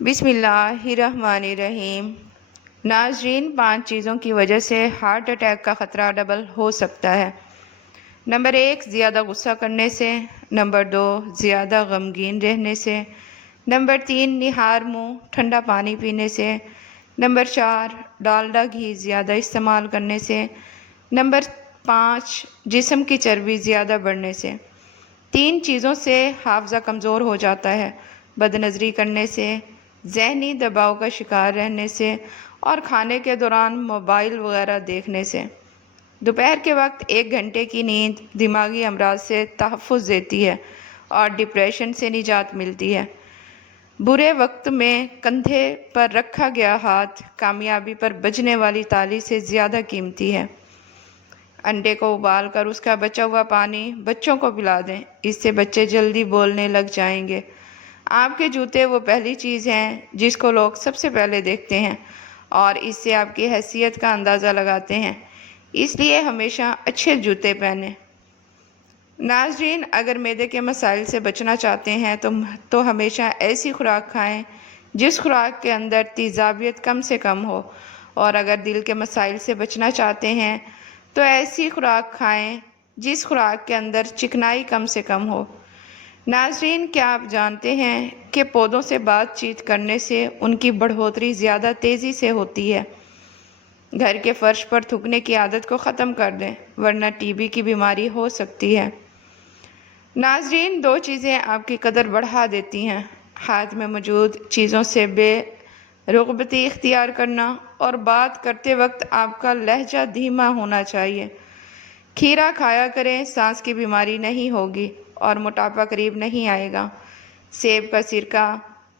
بسم اللہ الرحمن الرحیم۔ ناظرین، 5 چیزوں کی وجہ سے ہارٹ اٹیک کا خطرہ ڈبل ہو سکتا ہے۔ نمبر 1، زیادہ غصہ کرنے سے۔ نمبر 2، زیادہ غمگین رہنے سے۔ نمبر 3، نہار منہ ٹھنڈا پانی پینے سے۔ نمبر 4، ڈالڈا گھی زیادہ استعمال کرنے سے۔ نمبر 5، جسم کی چربی زیادہ بڑھنے سے۔ 3 چیزوں سے حافظہ کمزور ہو جاتا ہے: بد نظری کرنے سے، ذہنی دباؤ کا شکار رہنے سے، اور کھانے کے دوران موبائل وغیرہ دیکھنے سے۔ دوپہر کے وقت 1 گھنٹے کی نیند دماغی امراض سے تحفظ دیتی ہے اور ڈپریشن سے نجات ملتی ہے۔ برے وقت میں کندھے پر رکھا گیا ہاتھ کامیابی پر بجنے والی تالی سے زیادہ قیمتی ہے۔ انڈے کو ابال کر اس کا بچا ہوا پانی بچوں کو پلا دیں، اس سے بچے جلدی بولنے لگ جائیں گے۔ آپ کے جوتے وہ پہلی چیز ہیں جس کو لوگ سب سے پہلے دیکھتے ہیں اور اس سے آپ کی حیثیت کا اندازہ لگاتے ہیں، اس لیے ہمیشہ اچھے جوتے پہنیں۔ ناظرین، اگر معدے کے مسائل سے بچنا چاہتے ہیں تو ہمیشہ ایسی خوراک کھائیں جس خوراک کے اندر تیزابیت کم سے کم ہو، اور اگر دل کے مسائل سے بچنا چاہتے ہیں تو ایسی خوراک کھائیں جس خوراک کے اندر چکنائی کم سے کم ہو۔ ناظرین، کیا آپ جانتے ہیں کہ پودوں سے بات چیت کرنے سے ان کی بڑھوتری زیادہ تیزی سے ہوتی ہے؟ گھر کے فرش پر تھوکنے کی عادت کو ختم کر دیں، ورنہ ٹی بی کی بیماری ہو سکتی ہے۔ ناظرین، 2 چیزیں آپ کی قدر بڑھا دیتی ہیں: ہاتھ میں موجود چیزوں سے بے رغبتی اختیار کرنا، اور بات کرتے وقت آپ کا لہجہ دھیما ہونا چاہیے۔ کھیرا کھایا کریں، سانس کی بیماری نہیں ہوگی اور موٹاپا قریب نہیں آئے گا۔ سیب کا سرکہ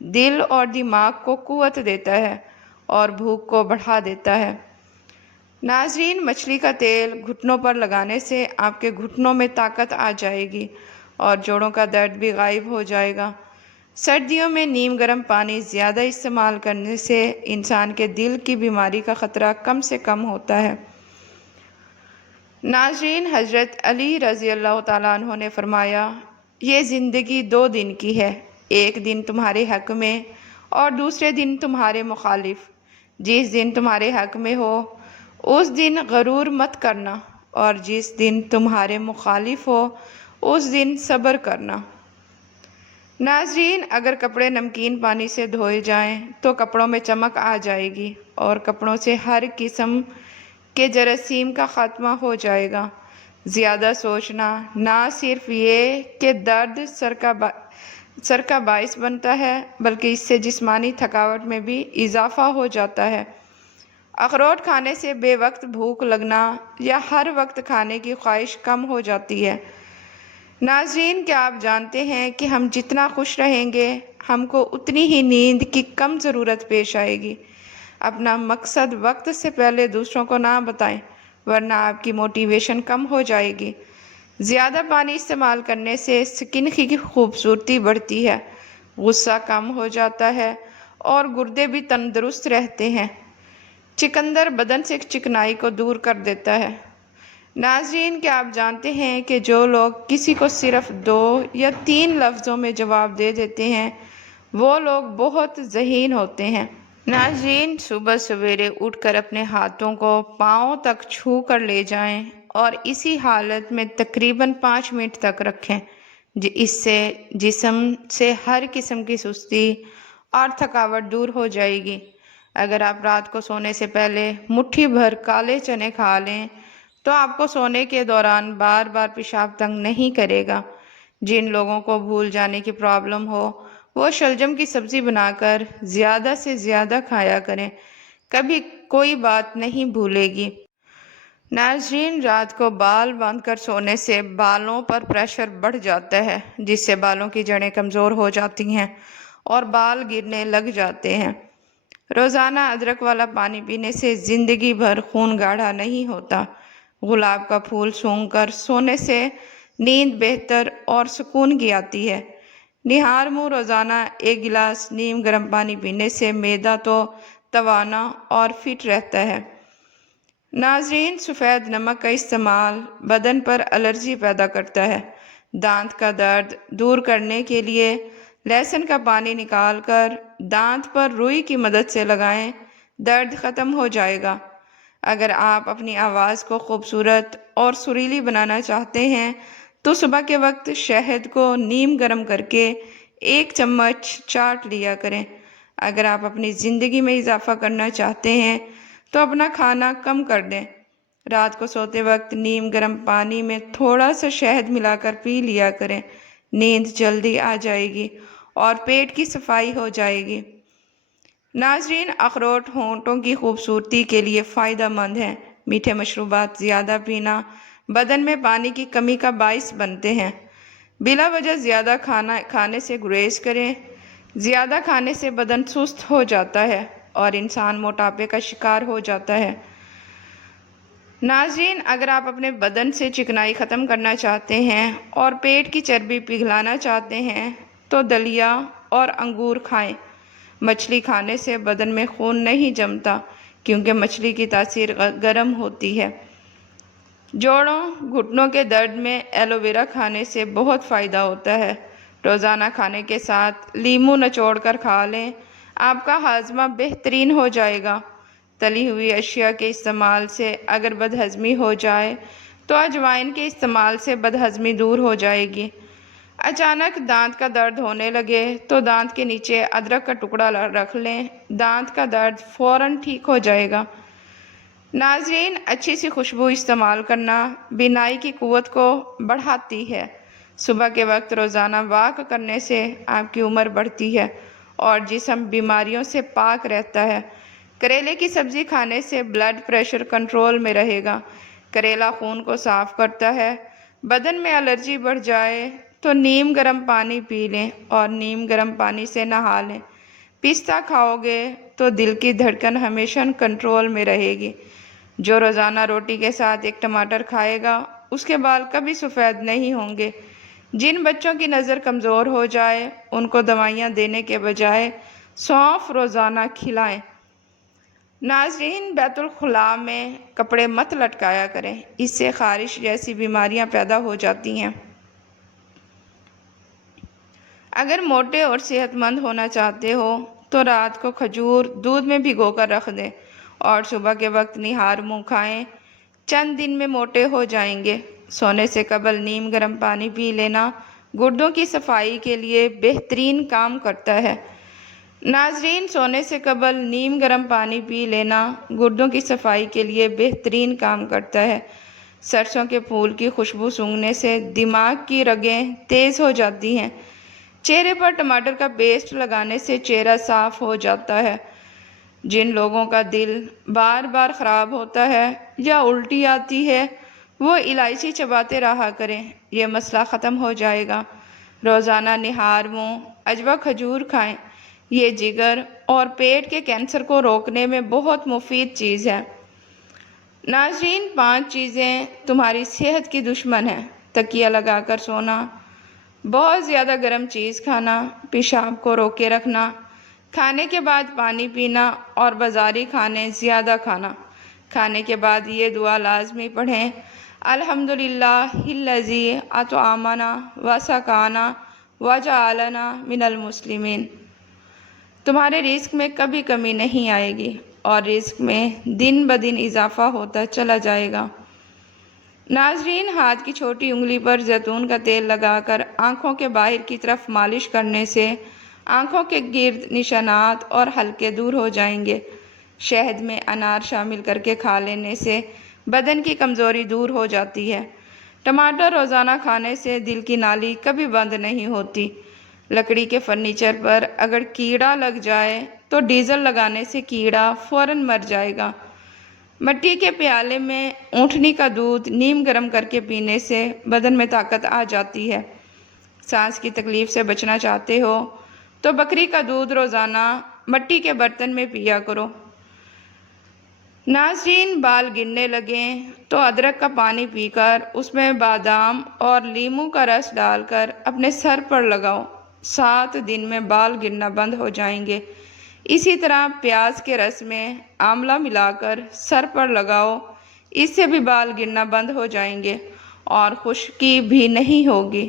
دل اور دماغ کو قوت دیتا ہے اور بھوک کو بڑھا دیتا ہے۔ ناظرین، مچھلی کا تیل گھٹنوں پر لگانے سے آپ کے گھٹنوں میں طاقت آ جائے گی اور جوڑوں کا درد بھی غائب ہو جائے گا۔ سردیوں میں نیم گرم پانی زیادہ استعمال کرنے سے انسان کے دل کی بیماری کا خطرہ کم سے کم ہوتا ہے۔ ناظرین، حضرت علی رضی اللہ تعالیٰ عنہ نے فرمایا، یہ زندگی 2 دن کی ہے، ایک دن تمہارے حق میں اور دوسرے دن تمہارے مخالف۔ جس دن تمہارے حق میں ہو اس دن غرور مت کرنا، اور جس دن تمہارے مخالف ہو اس دن صبر کرنا۔ ناظرین، اگر کپڑے نمکین پانی سے دھوئے جائیں تو کپڑوں میں چمک آ جائے گی اور کپڑوں سے ہر قسم کے جراثیم کا خاتمہ ہو جائے گا۔ زیادہ سوچنا نہ صرف یہ کہ درد سر کا باعث بنتا ہے بلکہ اس سے جسمانی تھکاوٹ میں بھی اضافہ ہو جاتا ہے۔ اخروٹ کھانے سے بے وقت بھوک لگنا یا ہر وقت کھانے کی خواہش کم ہو جاتی ہے۔ ناظرین، کیا آپ جانتے ہیں کہ ہم جتنا خوش رہیں گے ہم کو اتنی ہی نیند کی کم ضرورت پیش آئے گی۔ اپنا مقصد وقت سے پہلے دوسروں کو نہ بتائیں، ورنہ آپ کی موٹیویشن کم ہو جائے گی۔ زیادہ پانی استعمال کرنے سے سکن کی خوبصورتی بڑھتی ہے، غصہ کم ہو جاتا ہے اور گردے بھی تندرست رہتے ہیں۔ چقندر بدن سے چکنائی کو دور کر دیتا ہے۔ ناظرین، کیا آپ جانتے ہیں کہ جو لوگ کسی کو صرف 2 یا 3 لفظوں میں جواب دے دیتے ہیں وہ لوگ بہت ذہین ہوتے ہیں۔ ناظرین، صبح سویرے اٹھ کر اپنے ہاتھوں کو پاؤں تک چھو کر لے جائیں اور اسی حالت میں تقریباً 5 منٹ تک رکھیں۔ اس سے جسم سے ہر قسم کی سستی اور تھکاوٹ دور ہو جائے گی۔ اگر آپ رات کو سونے سے پہلے مٹھی بھر کالے چنے کھا لیں تو آپ کو سونے کے دوران بار بار پیشاب تنگ نہیں کرے گا۔ جن لوگوں کو بھول جانے کی پرابلم ہو وہ شلجم کی سبزی بنا کر زیادہ سے زیادہ کھایا کریں، کبھی کوئی بات نہیں بھولے گی۔ ناظرین، رات کو بال باندھ کر سونے سے بالوں پر پریشر بڑھ جاتا ہے جس سے بالوں کی جڑیں کمزور ہو جاتی ہیں اور بال گرنے لگ جاتے ہیں۔ روزانہ ادرک والا پانی پینے سے زندگی بھر خون گاڑھا نہیں ہوتا۔ گلاب کا پھول سونگھ کر سونے سے نیند بہتر اور سکون کی آتی ہے۔ نہار منہ روزانہ 1 گلاس نیم گرم پانی پینے سے معدہ تو توانا اور فٹ رہتا ہے۔ ناظرین، سفید نمک کا استعمال بدن پر الرجی پیدا کرتا ہے۔ دانت کا درد دور کرنے کے لیے لہسن کا پانی نکال کر دانت پر روئی کی مدد سے لگائیں، درد ختم ہو جائے گا۔ اگر آپ اپنی آواز کو خوبصورت اور سریلی بنانا چاہتے ہیں تو صبح کے وقت شہد کو نیم گرم کر کے 1 چمچ چاٹ لیا کریں۔ اگر آپ اپنی زندگی میں اضافہ کرنا چاہتے ہیں تو اپنا کھانا کم کر دیں۔ رات کو سوتے وقت نیم گرم پانی میں تھوڑا سا شہد ملا کر پی لیا کریں، نیند جلدی آ جائے گی اور پیٹ کی صفائی ہو جائے گی۔ ناظرین، اخروٹ ہونٹوں کی خوبصورتی کے لیے فائدہ مند ہیں۔ میٹھے مشروبات زیادہ پینا بدن میں پانی کی کمی کا باعث بنتے ہیں۔ بلا وجہ زیادہ کھانے سے گریز کریں۔ زیادہ کھانے سے بدن سست ہو جاتا ہے اور انسان موٹاپے کا شکار ہو جاتا ہے۔ ناظرین، اگر آپ اپنے بدن سے چکنائی ختم کرنا چاہتے ہیں اور پیٹ کی چربی پگھلانا چاہتے ہیں تو دلیا اور انگور کھائیں۔ مچھلی کھانے سے بدن میں خون نہیں جمتا کیونکہ مچھلی کی تاثیر گرم ہوتی ہے۔ جوڑوں، گھٹنوں کے درد میں ایلو ویرا کھانے سے بہت فائدہ ہوتا ہے۔ روزانہ کھانے کے ساتھ لیموں نچوڑ کر کھا لیں، آپ کا ہاضمہ بہترین ہو جائے گا۔ تلی ہوئی اشیاء کے استعمال سے اگر بدہضمی ہو جائے تو اجوائن کے استعمال سے بدہضمی دور ہو جائے گی۔ اچانک دانت کا درد ہونے لگے تو دانت کے نیچے ادرک کا ٹکڑا رکھ لیں، دانت کا درد فوراً ٹھیک ہو جائے گا۔ ناظرین، اچھی سی خوشبو استعمال کرنا بینائی کی قوت کو بڑھاتی ہے۔ صبح کے وقت روزانہ واک کرنے سے آپ کی عمر بڑھتی ہے اور جسم بیماریوں سے پاک رہتا ہے۔ کریلے کی سبزی کھانے سے بلڈ پریشر کنٹرول میں رہے گا۔ کریلا خون کو صاف کرتا ہے۔ بدن میں الرجی بڑھ جائے تو نیم گرم پانی پی لیں اور نیم گرم پانی سے نہا لیں۔ پستہ کھاؤ گے تو دل کی دھڑکن ہمیشہ کنٹرول میں رہے گی۔ جو روزانہ روٹی کے ساتھ 1 ٹماٹر کھائے گا اس کے بال کبھی سفید نہیں ہوں گے۔ جن بچوں کی نظر کمزور ہو جائے ان کو دوائیاں دینے کے بجائے سونف روزانہ کھلائیں۔ ناظرین، بیت الخلاء میں کپڑے مت لٹکایا کریں، اس سے خارش جیسی بیماریاں پیدا ہو جاتی ہیں۔ اگر موٹے اور صحت مند ہونا چاہتے ہو تو رات کو کھجور دودھ میں بھگو کر رکھ دیں اور صبح کے وقت نہار منہ کھائیں۔ چند دن میں موٹے ہو جائیں گے۔ سونے سے قبل نیم گرم پانی پی لینا گردوں کی صفائی کے لیے بہترین کام کرتا ہے۔ ناظرین، سونے سے قبل نیم گرم پانی پی لینا گردوں کی صفائی کے لیے بہترین کام کرتا ہے۔ سرسوں کے پھول کی خوشبو سونگھنے سے دماغ کی رگیں تیز ہو جاتی ہیں۔ چہرے پر ٹماٹر کا پیسٹ لگانے سے چہرہ صاف ہو جاتا ہے۔ جن لوگوں کا دل بار بار خراب ہوتا ہے یا الٹی آتی ہے وہ الائچی چباتے رہا کریں، یہ مسئلہ ختم ہو جائے گا۔ روزانہ نہار منہ عجوا کھجور کھائیں، یہ جگر اور پیٹ کے کینسر کو روکنے میں بہت مفید چیز ہے۔ ناظرین، 5 چیزیں تمہاری صحت کی دشمن ہیں۔ تکیہ لگا کر سونا، بہت زیادہ گرم چیز کھانا، پیشاب کو روکے رکھنا، کھانے کے بعد پانی پینا اور بازاری کھانے زیادہ کھانا۔ کھانے کے بعد یہ دعا لازمی پڑھیں: الحمدللہ الذی اطعمنا وسقانا وجعلنا من المسلمین۔ تمہارے رزق میں کبھی کمی نہیں آئے گی اور رزق میں دن بدن اضافہ ہوتا چلا جائے گا۔ ناظرین، ہاتھ کی چھوٹی انگلی پر زیتون کا تیل لگا کر آنکھوں کے باہر کی طرف مالش کرنے سے آنکھوں کے گرد نشانات اور حلقے دور ہو جائیں گے۔ شہد میں انار شامل کر کے کھا لینے سے بدن کی کمزوری دور ہو جاتی ہے۔ ٹماٹر روزانہ کھانے سے دل کی نالی کبھی بند نہیں ہوتی۔ لکڑی کے فرنیچر پر اگر کیڑا لگ جائے تو ڈیزل لگانے سے کیڑا فوراً مر جائے گا۔ مٹی کے پیالے میں اونٹنی کا دودھ نیم گرم کر کے پینے سے بدن میں طاقت آ جاتی ہے۔ سانس کی تکلیف سے بچنا چاہتے ہو تو بکری کا دودھ روزانہ مٹی کے برتن میں پیا کرو۔ ناظرین، بال گرنے لگیں تو ادرک کا پانی پی کر اس میں بادام اور لیموں کا رس ڈال کر اپنے سر پر لگاؤ، 7 دن میں بال گرنا بند ہو جائیں گے۔ اسی طرح پیاز کے رس میں آملہ ملا کر سر پر لگاؤ، اس سے بھی بال گرنا بند ہو جائیں گے اور خشکی بھی نہیں ہوگی۔